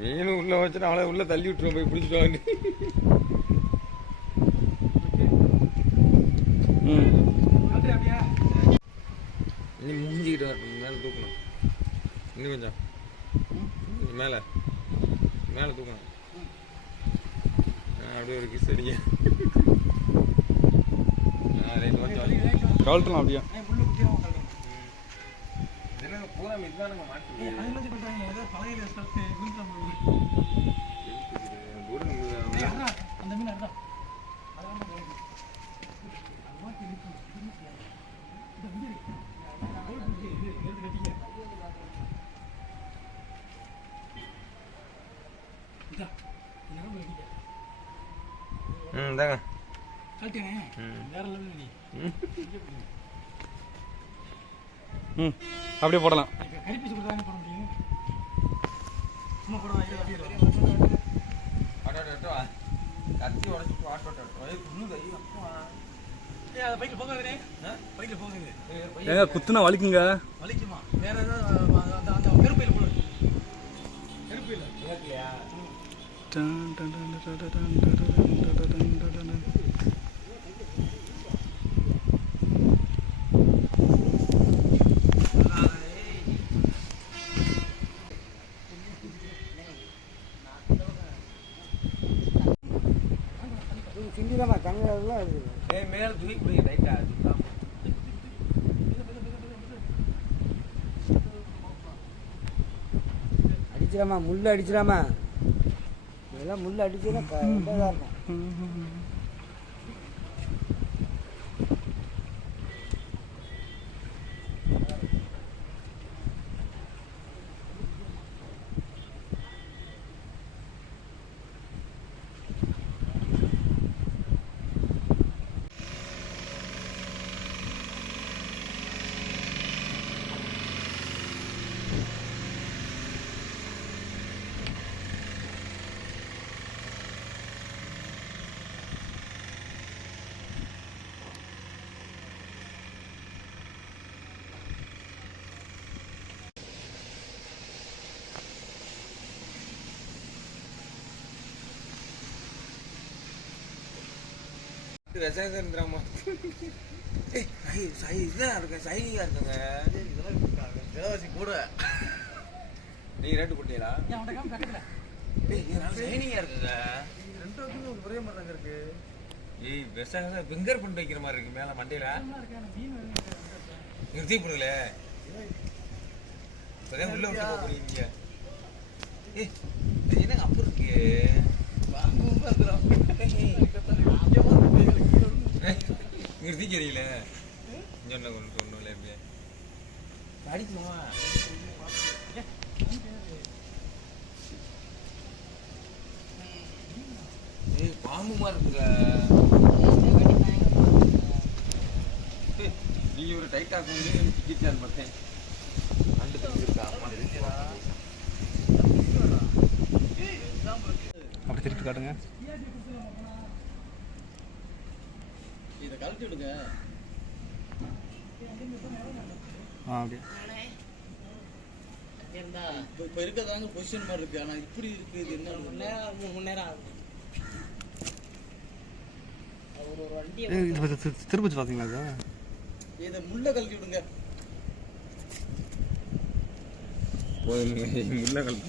மீன் உள்ள வச்சுட்டு அவளை உள்ள தள்ளி விட்டுருவோம், போய் பிடிச்சிட்டு வாங்க. நீ மூஞ்சிக்கிட்டு வரணும், மேலே தூக்கணும். இன்னும் கொஞ்சம் மேலே மேலே தூக்கணும். அப்படியே ஒரு கிஸ் அடிங்க. கழட்டலாம் அப்படியே. பூரா இதுதானுங்க மாட்டி அந்த மீன் அதான் அப்படியே போடலாம். குத்துனா வலிக்குங்க. வலிக்குமா? வேற ஏதாவது கருப்பையில் போல கருப்பையில் இல்லையா? சிங்கிதாமா கங்கெல்லாம் இருக்குது. மேலே தூக்கி பிடிங்க டைட்டாக. அடிச்சிடாமா, முள் அடிச்சிடாமா. இதெல்லாம் முள் அடிச்சுன்னா இதாக இருக்கும். ரசாயந்திரமா இதுதான் இருக்கு, சைனிங்கா இருக்குங்க. விலைவாசி கூட நீங்க ரேட்டு போட்டீங்களா? சைனிங்கா இருக்குங்க. ரெண்டு வருஷம் ஒரே மாதிரி தாங்க இருக்கு. ஏய் விவசாய பிங்கர் பண்ணி வைக்கிற மாதிரி இருக்கு மேல மண்டையில. நிறுத்தி போடுங்களே, இப்பதான் உள்ள விட்டு போறீங்க. ஏய் என்னங்க அப்ப இருக்கு நிறுத்தி தெரியல சொன்ன கொண்டு சொன்னல எப்படியே அடிக்குமா? ஏய் பாம்பு மாதிரி இருக்குங்க. நீங்க ஒரு டைட்டா கிட்டான்னு பார்த்தேன். அப்படி திருப்பி காட்டுங்க. இதை கழட்டி விடுங்க. அப்படியே இப்போ இருக்கிறதாங்க பொசிஷன் மாதிரி இருக்கு. ஆனால் இப்படி இருக்கு. இது என்ன 3 நேரம் ஆகும். ஒரு வண்டி திருப்பி பார்த்தீங்களா? இதை முள்ள கழட்டி விடுங்க. போதுங்க, முள்ள கழட்டி